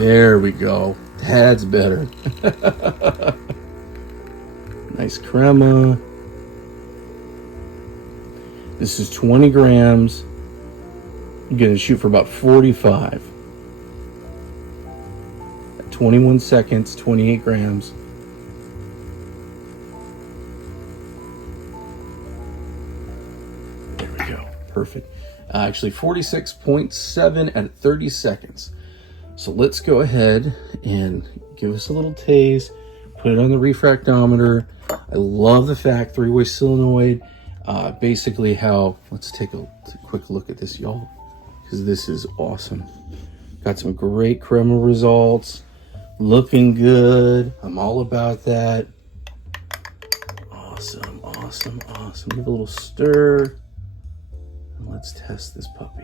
There we go. That's better. Nice crema. This is 20 grams. I'm going to shoot for about 45. At 21 seconds, 28 grams. There we go. Perfect. Actually, 46.7 at 30 seconds. So let's go ahead and give us a little taste. Put it on the refractometer. I love the fact three-way solenoid. Basically how, let's take a quick look at this, y'all, because this is awesome. Got some great crema results. Looking good. I'm all about that. Awesome, awesome, awesome. Give a little stir. And let's test this puppy.